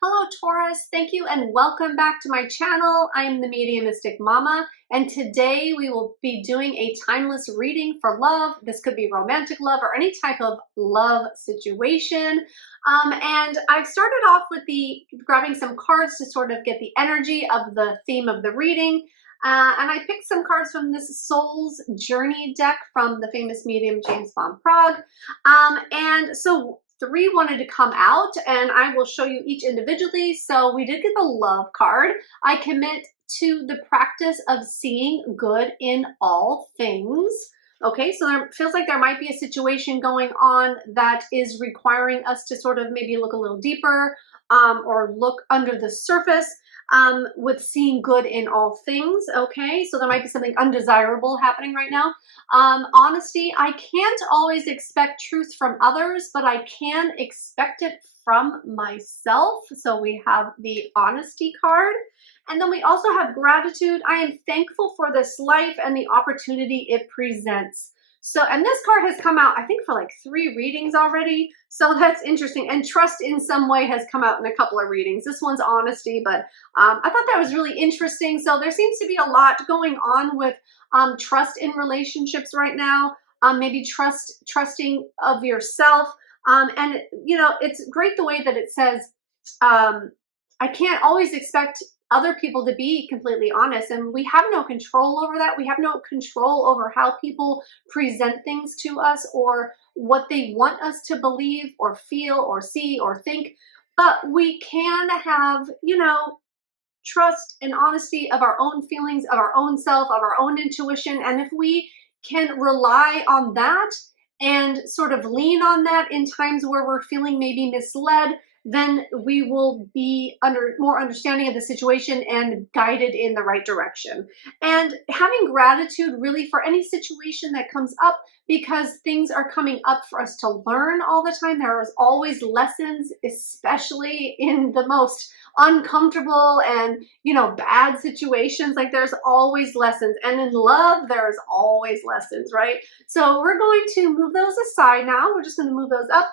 Hello Taurus, thank you and welcome back to my channel. I'm the Mediumistic Mama, and today we will be doing a timeless reading for love. This could be romantic love or any type of love situation. And I've started off with grabbing some cards to sort of get the energy of the theme of the reading. And I picked some cards from this Soul's Journey deck from the famous medium James von Prague. And so three wanted to come out, and I will show you each individually. So we did get the love card. I commit to the practice of seeing good in all things. Okay, so there feels like there might be a situation going on that is requiring us to sort of maybe look a little deeper or look under the surface with seeing good in all things. Okay, so there might be something undesirable happening right now. Honesty, I can't always expect truth from others, but I can expect it from myself. So we have the honesty card. And then we also have gratitude. I am thankful for this life and the opportunity it presents. So, and this card has come out, I think, for like 3 readings already. So that's interesting. And trust in some way has come out in a couple of readings. This one's honesty, but I thought that was really interesting. So there seems to be a lot going on with trust in relationships right now. Maybe trusting of yourself. And, you know, it's great the way that it says, I can't always expect other people to be completely honest, and we have no control over that. We have no control over how people present things to us or what they want us to believe or feel or see or think, but we can have, you know, trust and honesty of our own feelings, of our own self, of our own intuition. And if we can rely on that and sort of lean on that in times where we're feeling maybe misled, then we will be more understanding of the situation and guided in the right direction. And having gratitude really for any situation that comes up, because things are coming up for us to learn all the time. There is always lessons, especially in the most uncomfortable and, you know, bad situations. Like there's always lessons, and in love there's always lessons, right? So we're going to move those aside now. We're just going to move those up.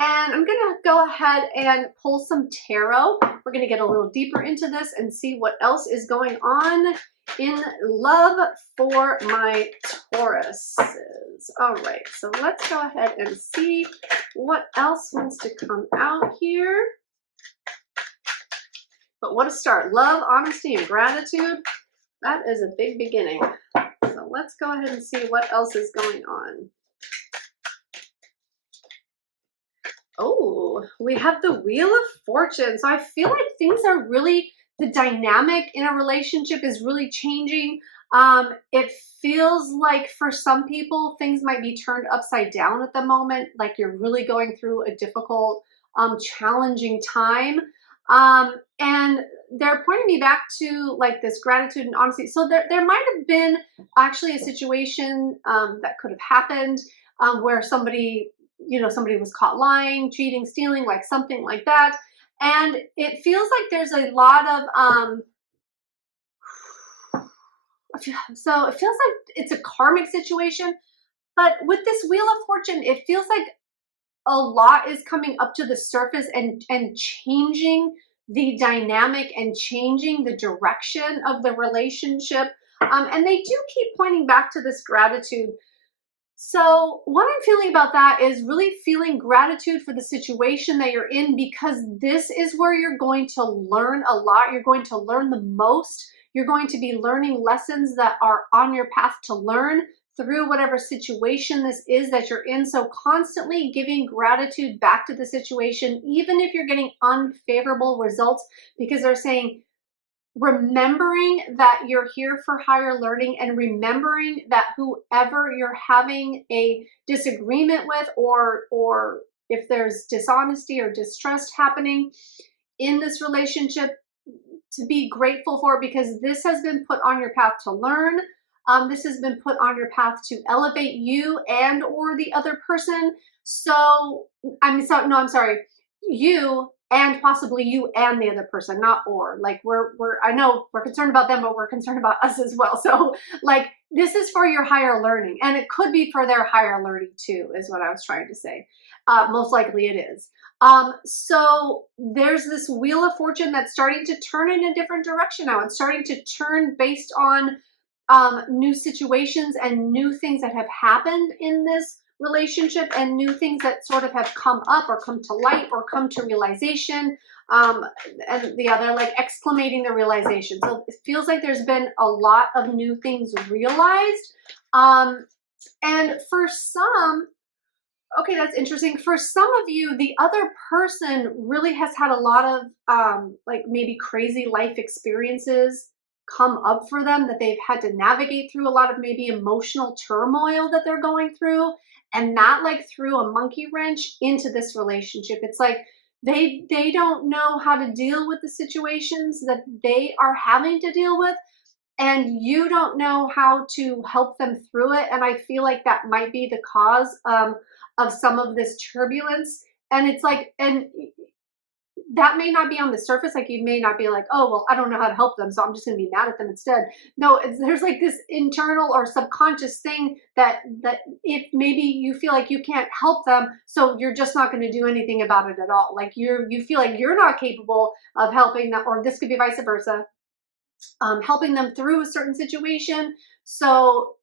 And I'm going to go ahead and pull some tarot. We're going to get a little deeper into this and see what else is going on in love for my Tauruses. All right, so let's go ahead and see what else wants to come out here. But what a start. Love, honesty, and gratitude. That is a big beginning. So let's go ahead and see what else is going on. Oh, we have the Wheel of Fortune. So I feel like things are really, the dynamic in a relationship is really changing. It feels like for some people, things might be turned upside down at the moment. Like you're really going through a difficult, challenging time. And they're pointing me back to like this gratitude and honesty. So there might have been actually a situation that could have happened where somebody was caught lying, cheating, stealing, like something like that. And it feels like there's a lot of, so it feels like it's a karmic situation. But with this Wheel of Fortune, it feels like a lot is coming up to the surface and changing the dynamic and changing the direction of the relationship. And they do keep pointing back to this gratitude. So what I'm feeling about that is really feeling gratitude for the situation that you're in, because this is where you're going to learn a lot. You're going to learn the most. You're going to be learning lessons that are on your path to learn through whatever situation this is that you're in. So constantly giving gratitude back to the situation, even if you're getting unfavorable results, because they're saying, remembering that you're here for higher learning, and remembering that whoever you're having a disagreement with, or if there's dishonesty or distrust happening in this relationship, to be grateful for, because this has been put on your path to learn. This has been put on your path to elevate you and or the other person. So I'm sorry, you and possibly you and the other person, not or. Like I know we're concerned about them, but we're concerned about us as well. So like this is for your higher learning, and it could be for their higher learning too, is what I was trying to say. Most likely it is. So there's this Wheel of Fortune that's starting to turn in a different direction now. It's starting to turn based on new situations and new things that have happened in this relationship, and new things that sort of have come up or come to light or come to realization. And the other, like exclamating the realization. So it feels like there's been a lot of new things realized. And for some, okay, that's interesting. For some of you, the other person really has had a lot of like maybe crazy life experiences come up for them that they've had to navigate through, a lot of maybe emotional turmoil that they're going through, and that like threw a monkey wrench into this relationship. It's like they don't know how to deal with the situations that they are having to deal with, and you don't know how to help them through it. And I feel like that might be the cause of some of this turbulence. And it's like, and that may not be on the surface. Like you may not be like, oh, well, I don't know how to help them, so I'm just going to be mad at them instead. No, there's like this internal or subconscious thing that if maybe you feel like you can't help them, so you're just not going to do anything about it at all. Like you feel like you're not capable of helping them, or this could be vice versa. Helping them through a certain situation, so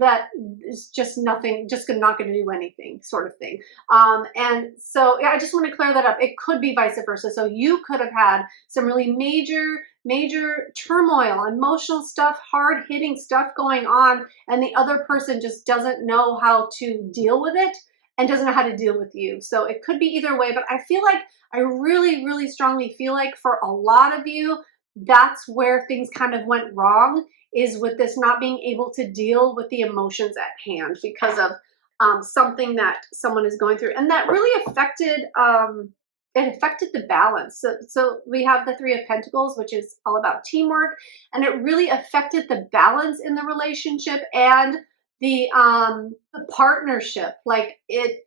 that is just nothing, just not going to do anything, sort of thing. And so yeah, I just want to clear that up. It could be vice versa. So you could have had some really major turmoil, emotional stuff, hard hitting stuff going on, and the other person just doesn't know how to deal with it and doesn't know how to deal with you. So it could be either way, but I feel like, I really strongly feel like for a lot of you, that's where things kind of went wrong, is with this not being able to deal with the emotions at hand because of something that someone is going through, and that really affected it affected the balance. So we have the Three of Pentacles, which is all about teamwork, and it really affected the balance in the relationship and the partnership. Like it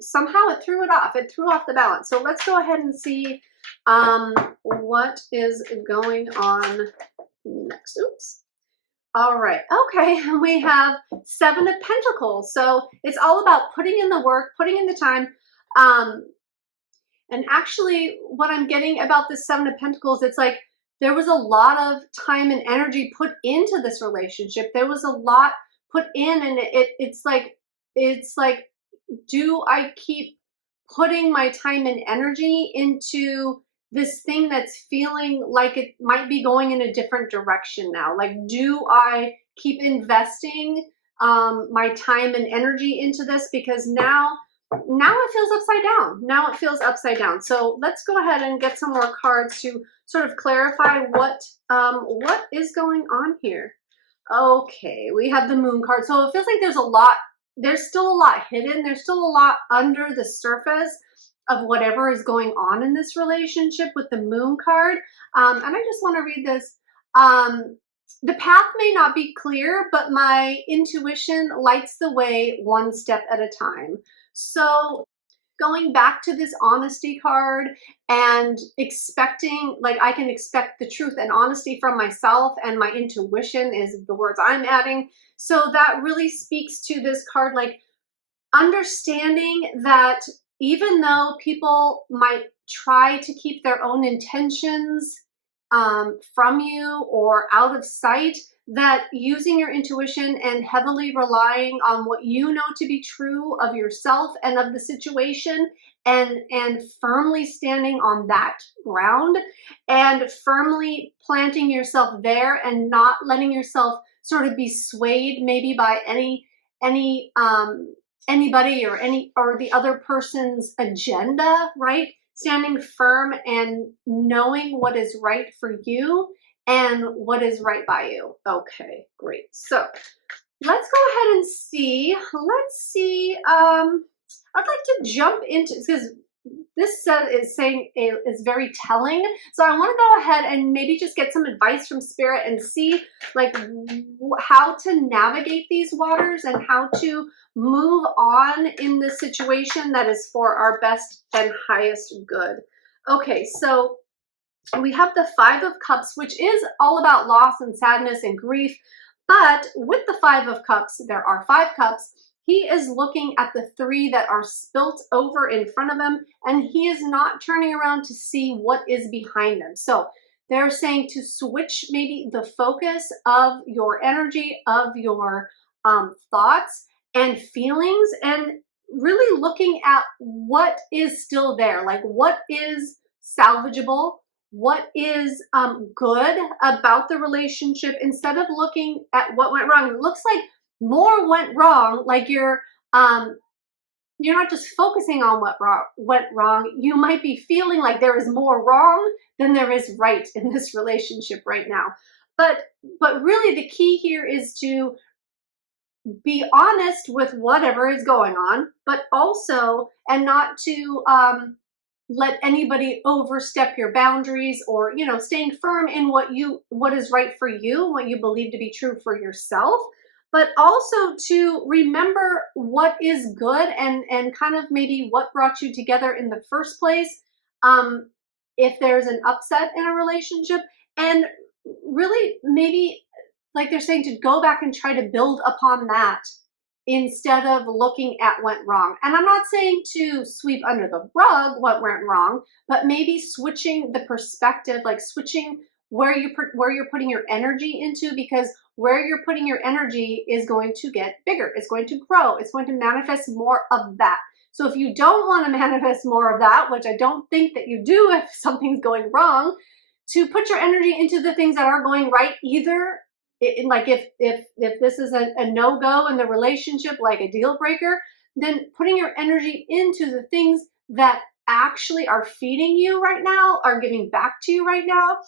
somehow it threw it off. It threw off the balance. So let's go ahead and see what is going on next. Oops. All right. Okay. We have Seven of Pentacles. So it's all about putting in the work, putting in the time. And actually what I'm getting about this Seven of Pentacles, it's like there was a lot of time and energy put into this relationship. There was a lot put in, and it's like, do I keep putting my time and energy into this thing that's feeling like it might be going in a different direction now? Like, do I keep investing my time and energy into this? Because now it feels upside down. Now it feels upside down. So let's go ahead and get some more cards to sort of clarify what is going on here. Okay, we have the Moon card. So it feels like there's still a lot hidden. There's still a lot under the surface of whatever is going on in this relationship with the Moon card. And I just want to read this. The path may not be clear, but my intuition lights the way one step at a time. So going back to this honesty card and expecting, like I can expect the truth and honesty from myself, and my intuition is the words I'm adding. So that really speaks to this card, like understanding that even though people might try to keep their own intentions from you or out of sight, that using your intuition and heavily relying on what you know to be true of yourself and of the situation, and firmly standing on that ground and firmly planting yourself there, and not letting yourself sort of be swayed maybe by anybody or the other person's agenda, right? Standing firm and knowing what is right for you and what is right by you. Okay, great. So let's go ahead and see. Let's see. I'd like to jump into, because this set is very telling. So I want to go ahead and maybe just get some advice from Spirit and see like how to navigate these waters and how to move on in this situation that is for our best and highest good. Okay, so we have the Five of Cups, which is all about loss and sadness and grief. But with the Five of Cups, there are 5 cups, He is looking at the 3 that are spilt over in front of him, and he is not turning around to see what is behind them. So they're saying to switch maybe the focus of your energy, of your thoughts and feelings, and really looking at what is still there, like what is salvageable, what is good about the relationship, instead of looking at what went wrong. It looks like more went wrong, like you're not just focusing on what went wrong. You might be feeling like there is more wrong than there is right in this relationship right now. But really the key here is to be honest with whatever is going on, but also, and not to let anybody overstep your boundaries, or, you know, staying firm in what is right for you, what you believe to be true for yourself, but also to remember what is good, and kind of maybe what brought you together in the first place. If there's an upset in a relationship, and really maybe, like they're saying, to go back and try to build upon that instead of looking at what went wrong. And I'm not saying to sweep under the rug what went wrong, but maybe switching the perspective, like switching where you're putting your energy into, because where you're putting your energy is going to get bigger. It's going to grow. It's going to manifest more of that. So if you don't want to manifest more of that, which I don't think that you do if something's going wrong, to put your energy into the things that are going right. Either like if this is a no-go in the relationship, like a deal breaker, then putting your energy into the things that actually are feeding you right now, are giving back to you right now,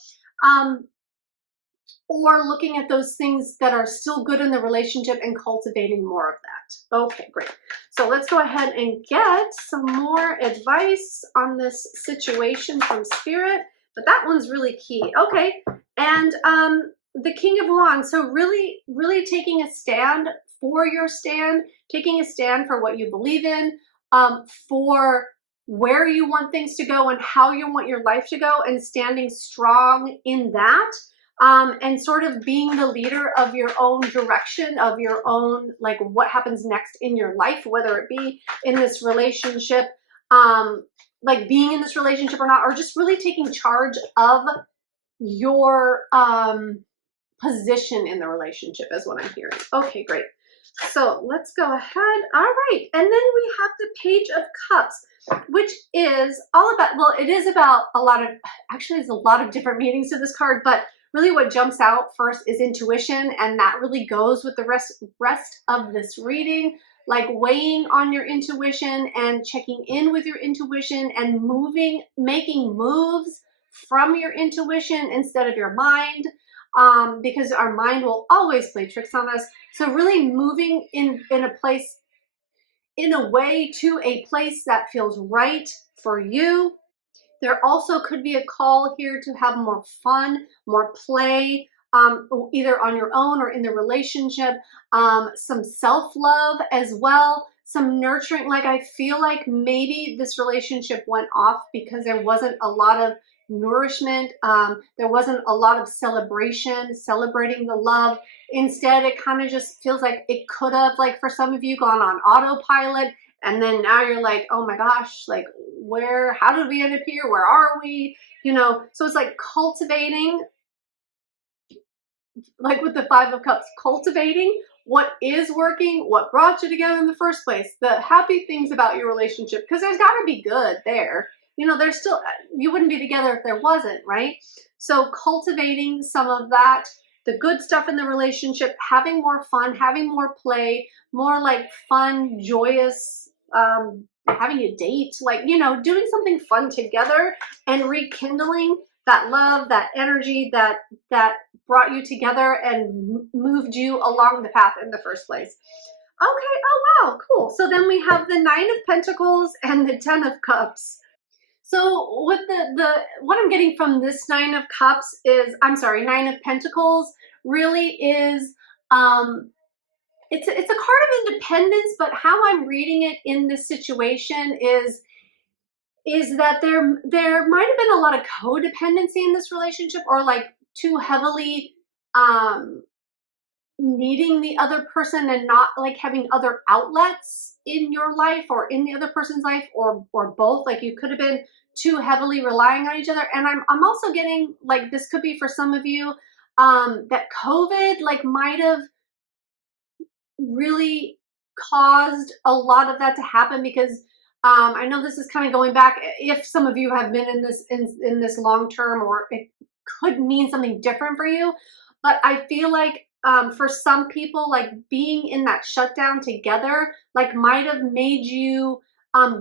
or looking at those things that are still good in the relationship and cultivating more of that. Okay, great. So let's go ahead and get some more advice on this situation from Spirit, but that one's really key. Okay, and the King of Wands. So really, really taking a stand for your stand, taking a stand for what you believe in, for where you want things to go and how you want your life to go, and standing strong in that. And sort of being the leader of your own direction, of your own, like what happens next in your life, whether it be in this relationship, like being in this relationship or not, or just really taking charge of your position in the relationship is what I'm hearing. Okay, great. So let's go ahead. All right. And then we have the Page of Cups, which is all about, well, it is about a lot of, actually there's a lot of different meanings to this card, but really what jumps out first is intuition, and that really goes with the rest of this reading, like weighing on your intuition and checking in with your intuition and making moves from your intuition instead of your mind, because our mind will always play tricks on us. So really moving in a place, in a way, to a place that feels right for you. There also could be a call here to have more fun, more play, either on your own or in the relationship, some self-love as well, some nurturing. Like I feel like maybe this relationship went off because there wasn't a lot of nourishment, there wasn't a lot of celebrating the love. Instead, it kind of just feels like it could have, like for some of you, gone on autopilot, and then now you're like, oh my gosh, like how did we end up here? Where are we? You know, so it's like cultivating, like with the Five of Cups, cultivating what is working, what brought you together in the first place, the happy things about your relationship, because there's got to be good there. You know, there's still, you wouldn't be together if there wasn't, right? So cultivating some of that, the good stuff in the relationship, having more fun, having more play, more like fun, joyous, having a date, like, you know, doing something fun together and rekindling that love, that energy that brought you together and moved you along the path in the first place. Okay, oh wow, cool. So then we have the Nine of Pentacles and the Ten of Cups. So with the what I'm getting from this Nine of Cups is, I'm sorry, Nine of Pentacles really is, it's a card of independence, but how I'm reading it in this situation is that there might have been a lot of codependency in this relationship, or like too heavily, needing the other person and not like having other outlets in your life or in the other person's life, or both. Like you could have been too heavily relying on each other. And I'm also getting like, this could be for some of you, that COVID like might have really caused a lot of that to happen, because I know this is kind of going back, if some of you have been in this in this long term, or it could mean something different for you, but I feel like for some people, like being in that shutdown together like might have made you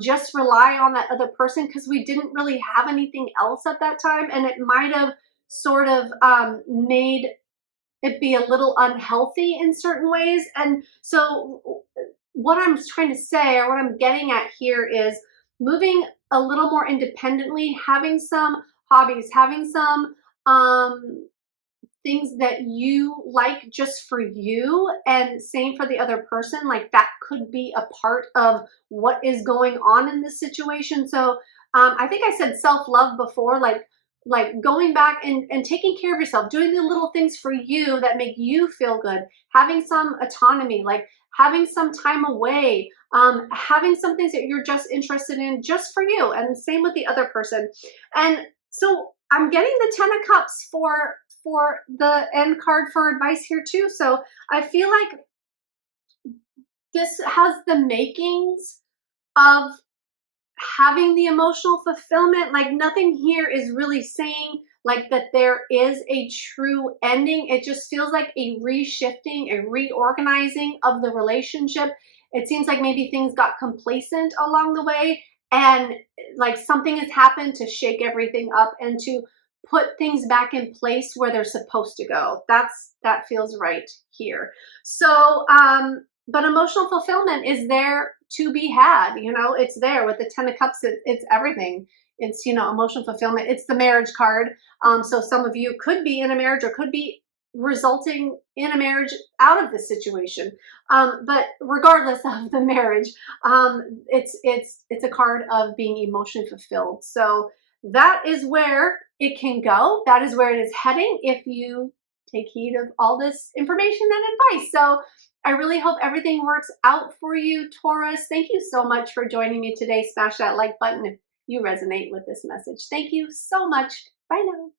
just rely on that other person, because we didn't really have anything else at that time, and it might have sort of made it be a little unhealthy in certain ways. And so what I'm trying to say, or what I'm getting at here, is moving a little more independently, having some hobbies, having some things that you like just for you, and same for the other person. Like that could be a part of what is going on in this situation. So I think I said self-love before, like going back and taking care of yourself, doing the little things for you that make you feel good, having some autonomy, like having some time away, having some things that you're just interested in just for you, and same with the other person. And so I'm getting the 10 of Cups for the end card for advice here too. So I feel like this has the makings of having the emotional fulfillment. Like nothing here is really saying like that there is a true ending. It just feels like a reshifting, a reorganizing of the relationship. It seems like maybe things got complacent along the way, and like something has happened to shake everything up and to put things back in place where they're supposed to go. That feels right here. So but emotional fulfillment is there to be had. You know, it's there with the 10 of Cups. It's everything. It's, you know, emotional fulfillment. It's the marriage card. So some of you could be in a marriage, or could be resulting in a marriage out of this situation. But regardless of the marriage, it's a card of being emotionally fulfilled. So that is where it can go. That is where it is heading if you take heed of all this information and advice. So I really hope everything works out for you, Taurus. Thank you so much for joining me today. Smash that like button if you resonate with this message. Thank you so much. Bye now.